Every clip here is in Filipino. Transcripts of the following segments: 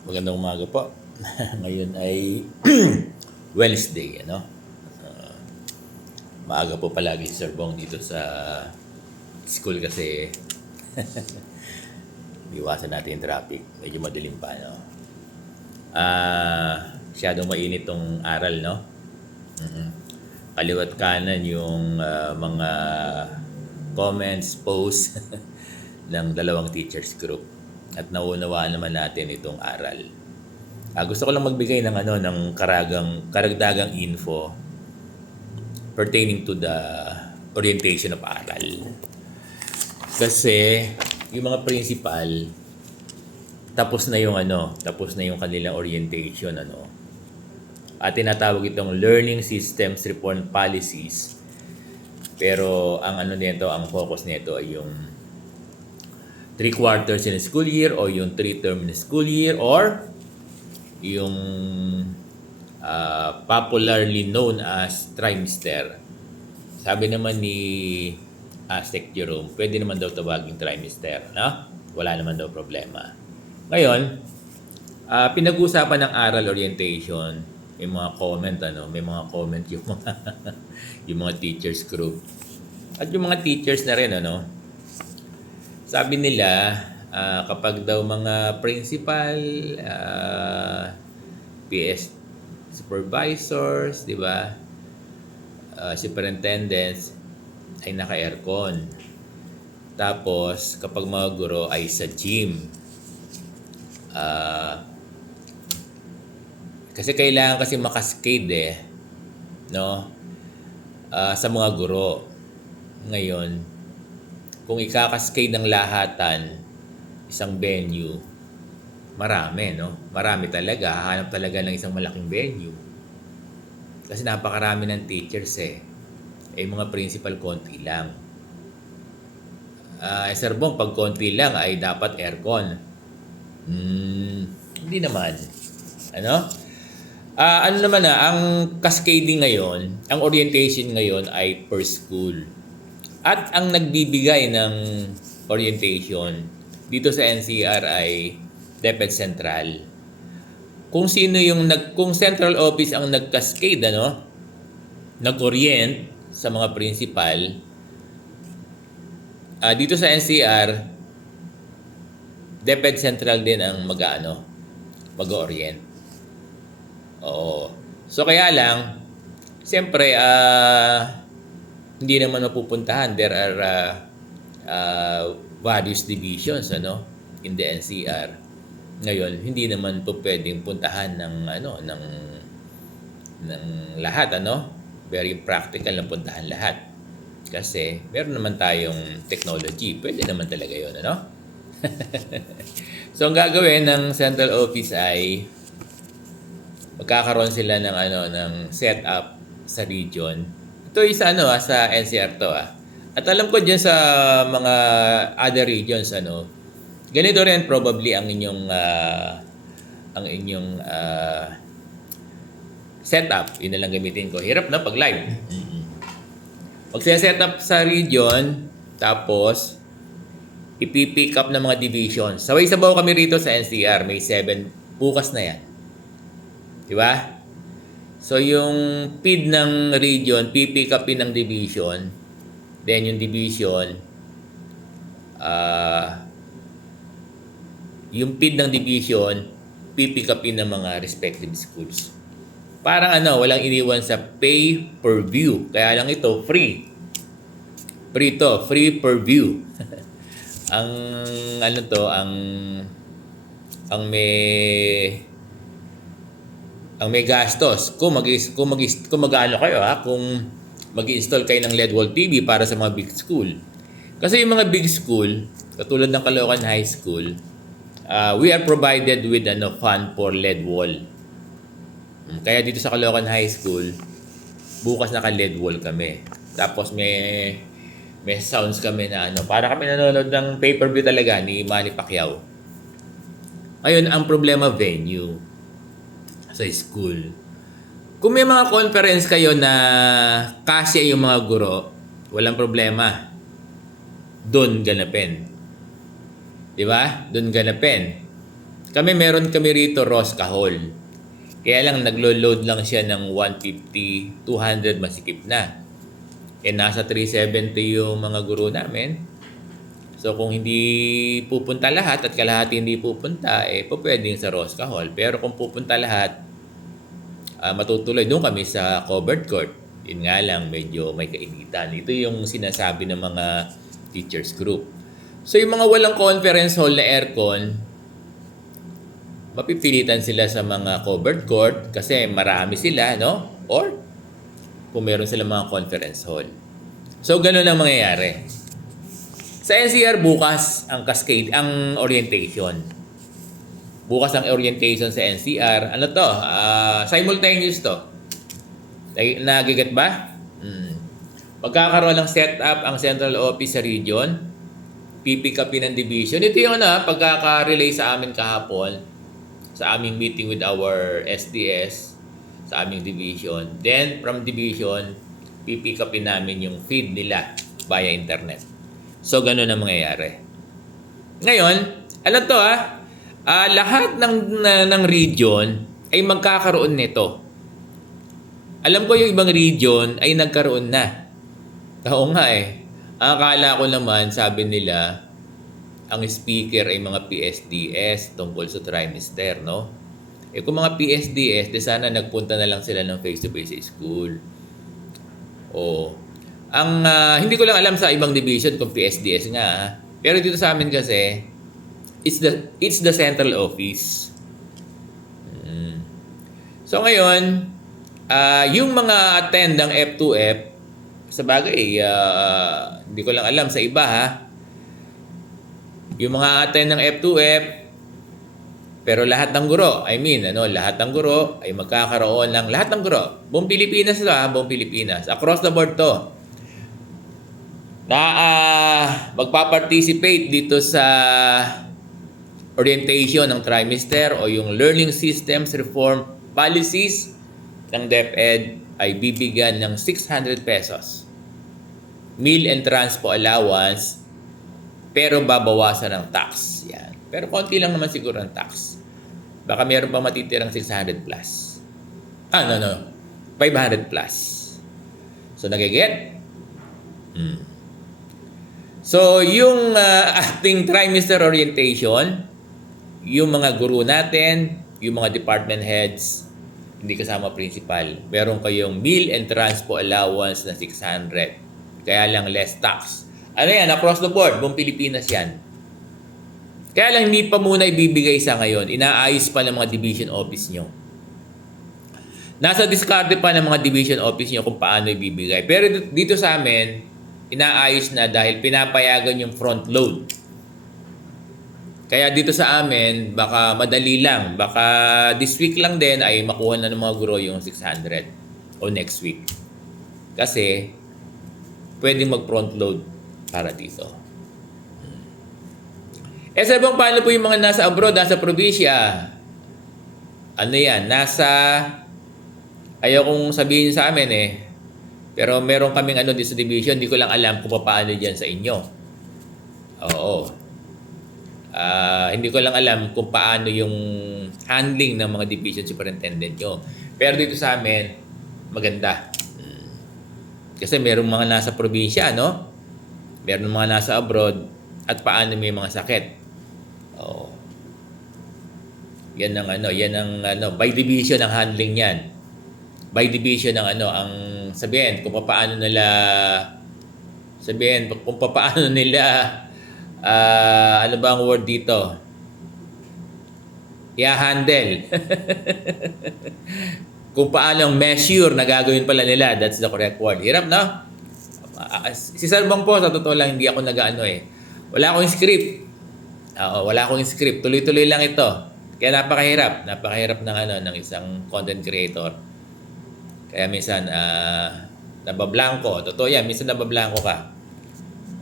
Magandang umaga po. Ngayon ay Wednesday, ano? Maaga po palagi si Sir Bong dito sa school kasi iwasan natin yung traffic. Medyo madilim pa, no? Masyadong mainit tong aral, no? Kaliwat kanan yung mga comments, posts ng dalawang teachers group. At nauunawaan naman natin itong aral. Gusto ko lang magbigay ng karagdagang info pertaining to the orientation of aral. Kasi yung mga principal tapos na yung kanilang orientation At tinatawag itong learning systems reform policies. Pero ang focus nito ay yung 3/4 in a school year o yung 3 term in a school year or yung popularly known as trimester. Sabi naman ni Aztec Jerome, pwede naman daw tawaging trimester, no? Wala naman daw problema. Ngayon, pinag-uusapan ng aral orientation, may mga comment yung mga yung mga teachers group. At yung mga teachers na rin sabi nila kapag daw mga principal, PS supervisors, di ba? Superintendents ay naka-aircon. Tapos kapag mga guro ay sa gym. Kasi kailangan kasi makaskade sa mga guro. Ngayon, kung ikakaskade ng lahatan isang venue, marami talaga. Hahanap talaga ng isang malaking venue. Kasi napakarami ng teachers mga principal konti lang. Sir Bong, pag konti lang ay dapat aircon. Hindi naman. Ang cascading ngayon, ang orientation ngayon ay per school. At ang nagbibigay ng orientation dito sa NCR ay DepEd Central. Kung central office ang nag-cascade, nag-orient sa mga principal, dito sa NCR, DepEd Central din ang mag-orient. Oo. So kaya lang, siyempre, hindi naman mapupuntahan. There are various divisions in the NCR. Ngayon, hindi naman po pwedeng puntahan ng lahat very practical na puntahan lahat. Kasi meron naman tayong technology. Pwede naman talaga 'yon, So ang gagawin ng central office ay magkakaroon sila ng setup sa region. Ito ay sa NCR to At alam ko diyan sa mga other regions ganito rin probably ang inyong setup. Yun na lang gamitin ko. Hirap na pag live. Magse-set up sa region, tapos ipipick up ng mga division. Sabay-sabaw kami rito sa NCR. May 7 bukas na yan. Diba? So yung PID ng region, pipick upin ng division. Then yung division, yung PID ng division, pipick upin ng mga respective schools. Parang walang iniwan sa pay per view. Kaya lang ito, free. Free per view. ang may gastos. Kung mag-install kayo ng LED wall TV para sa mga big school. Kasi yung mga big school, katulad ng Caloocan High School, we are provided with fund for LED wall. Kaya dito sa Caloocan High School, bukas naka-LED wall kami. Tapos may sounds kami na para kami nanonood ng pay-per-view talaga ni Manny Pacquiao. Ayun, ang problema venue sa school. Kung may mga conference kayo na kasi yung mga guro, walang problema. Doon ganapin. Di ba? Doon ganapin. Meron kami rito Rosca Hall. Kaya lang naglo-load lang siya ng 150, 200 masikip na. Nasa 370 yung mga guro namin. So kung hindi pupunta lahat at kalahati hindi pupunta, pwedeng sa Rosca Hall. Pero kung pupunta lahat, matutuloy doon kami sa covered court. Yun nga lang, medyo may kainitan. Ito yung sinasabi ng mga teachers group. So yung mga walang conference hall na aircon, mapipilitan sila sa mga covered court kasi marami sila, no? Or kung meron sila mga conference hall. So, ganun ang mangyayari. Sa NCR, bukas ang cascade, ang orientation. Bukas ang orientation sa NCR. Ano to? Simultaneous to. Nagigat ba? Magkakaroon ng setup ang central office sa region. Pipick upin ng division. Ito yung pagkaka-relay sa amin kahapon sa aming meeting with our SDS sa aming division. Then, from division, pipick upin namin yung feed nila via internet. So, ganun ang mangyayari. Ngayon, alam to lahat ng region ay magkakaroon nito. Alam ko yung ibang region ay nagkaroon na. Oo nga Akala ko naman, sabi nila, ang speaker ay mga PSDS tungkol sa trimester, no? Kung mga PSDS, di sana nagpunta na lang sila ng face-to-face sa school. Hindi ko lang alam sa ibang division kung PSDS nga. Pero dito sa amin kasi, it's the central office. So ngayon, yung mga attend ng F2F, sa bagay, hindi ko lang alam sa iba yung mga attend ng F2F, pero lahat ng guro, lahat ng guro ay magkakaroon ng lahat ng guro. Buong Pilipinas buong Pilipinas. Across the board to. Magpa-participate dito sa orientation ng trimester o yung learning systems reform policies ng DepEd ay bibigyan ng 600 pesos. Meal and transpo allowance, pero babawasan ng tax. Yan. Pero konti lang naman siguro ang tax. Baka meron pa matitirang 600 plus. 500 plus. So, nagiget? So, yung ating trimester orientation, yung mga guru natin, yung mga department heads, hindi kasama principal, meron kayong meal and transpo allowance na 600. Kaya lang less tax. Across the board, buong Pilipinas yan. Kaya lang hindi pa muna ibibigay sa ngayon. Inaayos pa ng mga division office nyo. Nasa diskarte pa ng mga division office nyo kung paano ibibigay. Pero dito sa amin, inaayos na dahil pinapayagan yung front load. Kaya dito sa amin, baka madali lang. Baka this week lang din ay makuha na ng mga guro yung 600 o next week. Kasi pwedeng mag-front load para dito. Sa ibang paano po yung mga nasa abroad, nasa probinsya? Ayaw kong sabihin sa amin pero meron kaming dito sa division, hindi ko lang alam kung paano dyan sa inyo. Oo. Hindi ko lang alam kung paano yung handling ng mga division superintendent nyo. Pero dito sa amin, maganda. Kasi merong mga nasa probinsya, no? Meron mga nasa abroad at paano may mga sakit. Yan ang by division ang handling niyan. By division ang sabihin kung paano nila ano ba ang word dito? I-handle. Kung paano ang measure na gagawin pala nila, that's the correct word. Hirap, no? Si Salbang po, sa totoo lang, hindi ako wala akong script. Wala akong script. Tuloy-tuloy lang ito. Kaya napakahirap. Napakahirap ng isang content creator. Kaya minsan, nabablanko. Totoo yan, minsan nabablanko ka.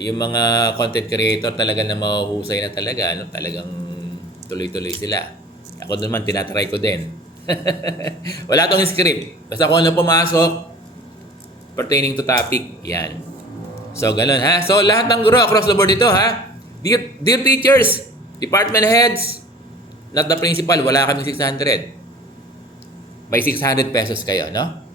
Yung mga content creator talaga na mahuhusay na talaga, talagang tuloy-tuloy sila. Ako naman, tinatry ko din. Wala tong script. Basta kung ano pumasok, pertaining to topic, yan. So, ganun So, lahat ng guro across the board ito Dear teachers, department heads, not the principal, wala kaming 600. May 600 pesos kayo, no?